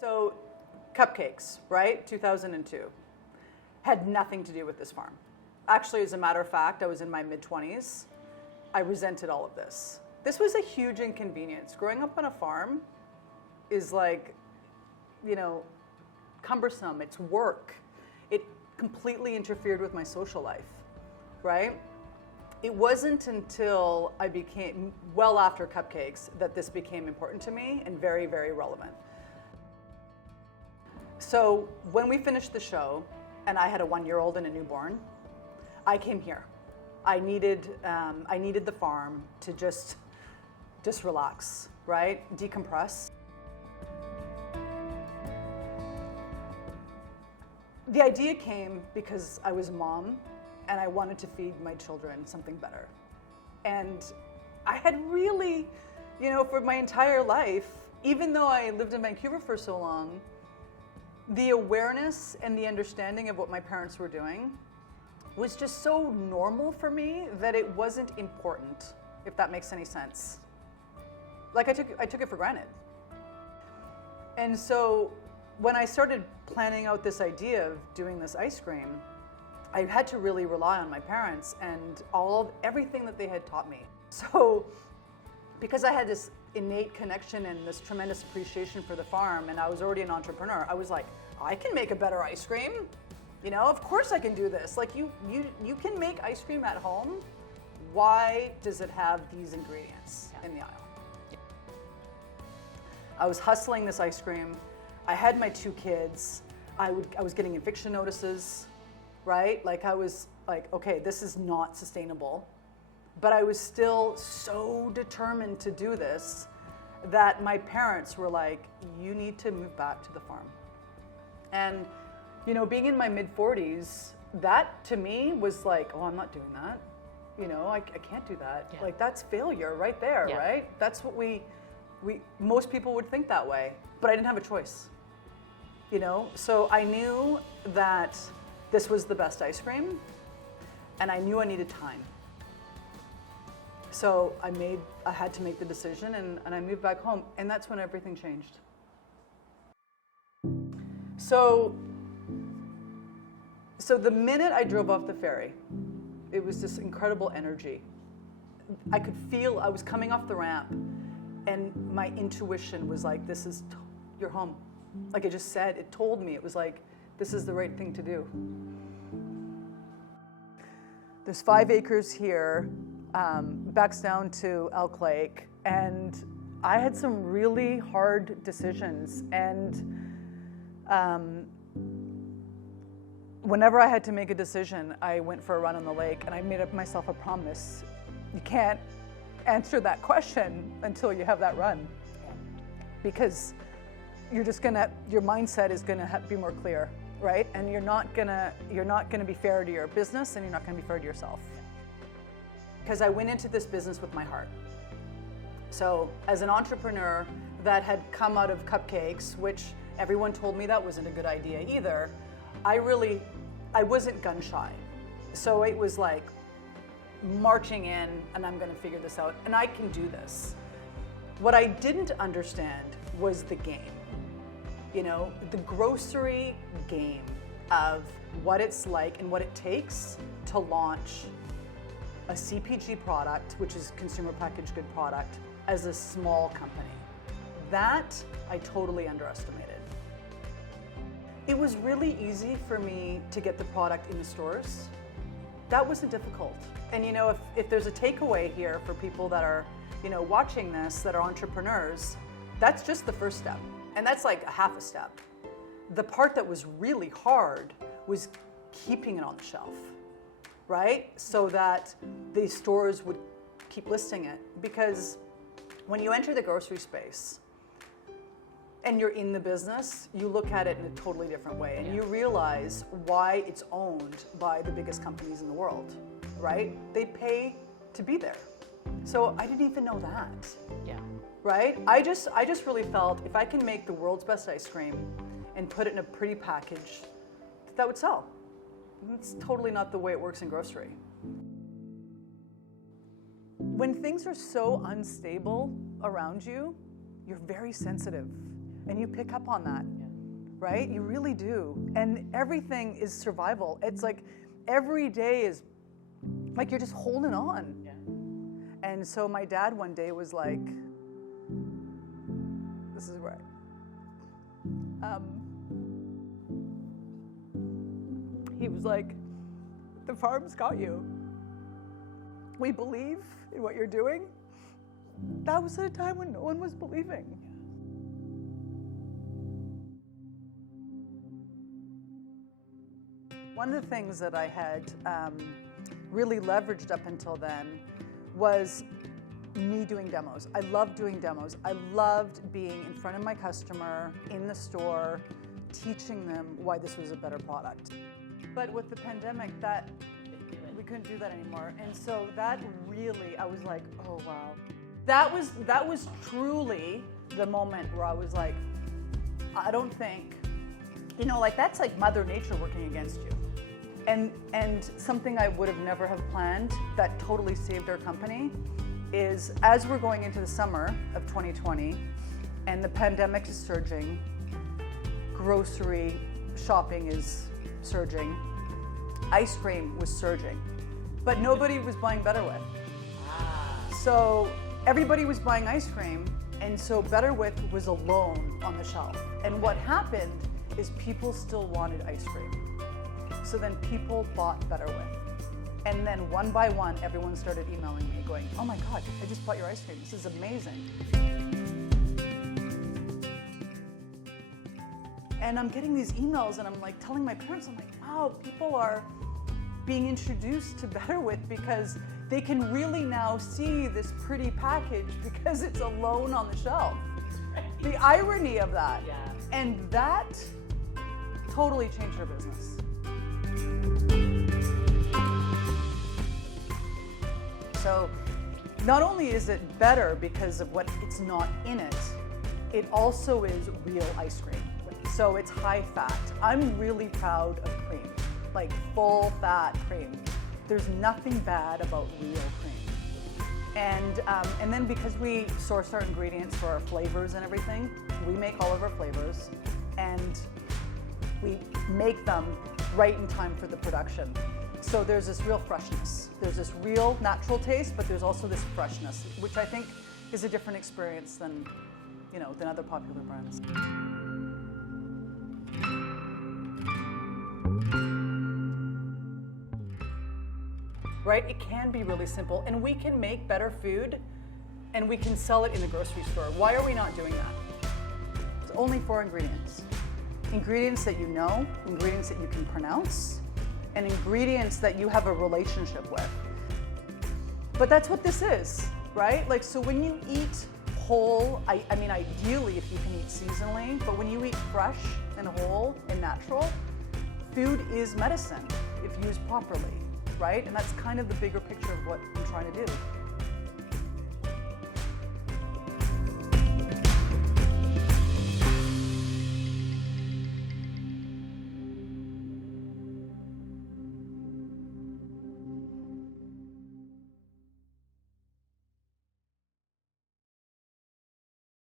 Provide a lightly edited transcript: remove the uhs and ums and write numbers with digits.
So, cupcakes, right? 2002. Had nothing to do with this farm. Actually, as a matter of fact, I was in my mid-20s. I resented all of this. This was a huge inconvenience. Growing up on a farm is like, you know, cumbersome. It's work. It completely interfered with my social life, right? It wasn't until I became, well after cupcakes, that this became important to me and very, very relevant. So when we finished the show, and I had a 1-year-old and a newborn, I came here. I needed the farm to just relax, right? Decompress. The idea came because I was a mom and I wanted to feed my children something better. And I had really, you know, for my entire life, even though I lived in Vancouver for so long, the awareness and the understanding of what my parents were doing was just so normal for me that it wasn't important, if that makes any sense. Like I took it for granted. And so when I started planning out this idea of doing this ice cream, I had to really rely on my parents and everything that they had taught me. So because I had this innate connection and this tremendous appreciation for the farm, and I was already an entrepreneur, I was like, I can make a better ice cream. You know, of course I can do this. Like you can make ice cream at home. Why does it have these ingredients in the aisle? I was hustling this ice cream. I had my 2 kids. I was getting eviction notices, right? Like I was like, okay, this is not sustainable. But I was still so determined to do this that my parents were like, you need to move back to the farm. And, you know, being in my mid-40s, that to me was like, oh, I'm not doing that. You know, I can't do that. Yeah. Like that's failure right there, right? That's what most people would think that way, but I didn't have a choice. You know, so I knew that this was the best ice cream and I knew I needed time. So I had to make the decision and I moved back home, and that's when everything changed. So the minute I drove off the ferry, it was this incredible energy. I could feel, I was coming off the ramp and my intuition was like, this is your home. Like it just said, it told me, it was like, this is the right thing to do. There's 5 acres here, backs down to Elk Lake, and I had some really hard decisions. And whenever I had to make a decision, I went for a run on the lake, and I made up myself a promise. You can't answer that question until you have that run, because your mindset is gonna be more clear, right? And you're not gonna be fair to your business, and you're not gonna be fair to yourself. Because I went into this business with my heart. So as an entrepreneur that had come out of cupcakes, which everyone told me that wasn't a good idea either, I wasn't gun shy. So it was like marching in, and I'm gonna figure this out, and I can do this. What I didn't understand was the game. You know, the grocery game of what it's like and what it takes to launch a CPG product, which is consumer packaged good product, as a small company. That I totally underestimated. It was really easy for me to get the product in the stores. That wasn't difficult. And you know, if there's a takeaway here for people that are, you know, watching this, that are entrepreneurs, that's just the first step. And that's like a half a step. The part that was really hard was keeping it on the shelf, right? So that the stores would keep listing it. Because when you enter the grocery space and you're in the business, you look at it in a totally different way, and you realize why it's owned by the biggest companies in the world, right? They pay to be there. So I didn't even know that. Yeah. Right? I just really felt if I can make the world's best ice cream and put it in a pretty package, that would sell. That's totally not the way it works in grocery. When things are so unstable around you, you're very sensitive. And you pick up on that, right? You really do. And everything is survival. It's like every day is like you're just holding on. Yeah. And so my dad one day was like, this is right. He was like, the farm's got you. We believe in what you're doing. That was at a time when no one was believing. One of the things that I had really leveraged up until then was me doing demos. I loved doing demos. I loved being in front of my customer, in the store, teaching them why this was a better product. But with the pandemic, we couldn't do that anymore. And so that really, I was like, oh wow. That was truly the moment where I was like, I don't think, like that's like Mother Nature working against you. And something I would have never have planned that totally saved our company is as we're going into the summer of 2020 and the pandemic is surging, grocery shopping is surging, ice cream was surging, but nobody was buying Betterwith. So everybody was buying ice cream, and so Betterwith was alone on the shelf. And what happened is people still wanted ice cream. So then people bought Betterwith. And then one by one, everyone started emailing me going, oh my God, I just bought your ice cream. This is amazing. And I'm getting these emails and I'm like telling my parents, I'm like, wow, people are being introduced to Betterwith because they can really now see this pretty package because it's alone on the shelf. The irony of that. Yeah. And that totally changed our business. So not only is it better because of what it's not in it, it also is real ice cream. So it's high fat. I'm really proud of cream, like full fat cream. There's nothing bad about real cream. And then because we source our ingredients for our flavors and everything, we make all of our flavors and we make them right in time for the production. So there's this real freshness. There's this real natural taste, but there's also this freshness, which I think is a different experience than other popular brands. Right? It can be really simple, and we can make better food, and we can sell it in the grocery store. Why are we not doing that? It's only 4 ingredients. Ingredients that you know, ingredients that you can pronounce, and ingredients that you have a relationship with. But that's what this is, right? Like, so when you eat whole, I mean, ideally if you can eat seasonally, but when you eat fresh and whole and natural, food is medicine if used properly, right? And that's kind of the bigger picture of what I'm trying to do.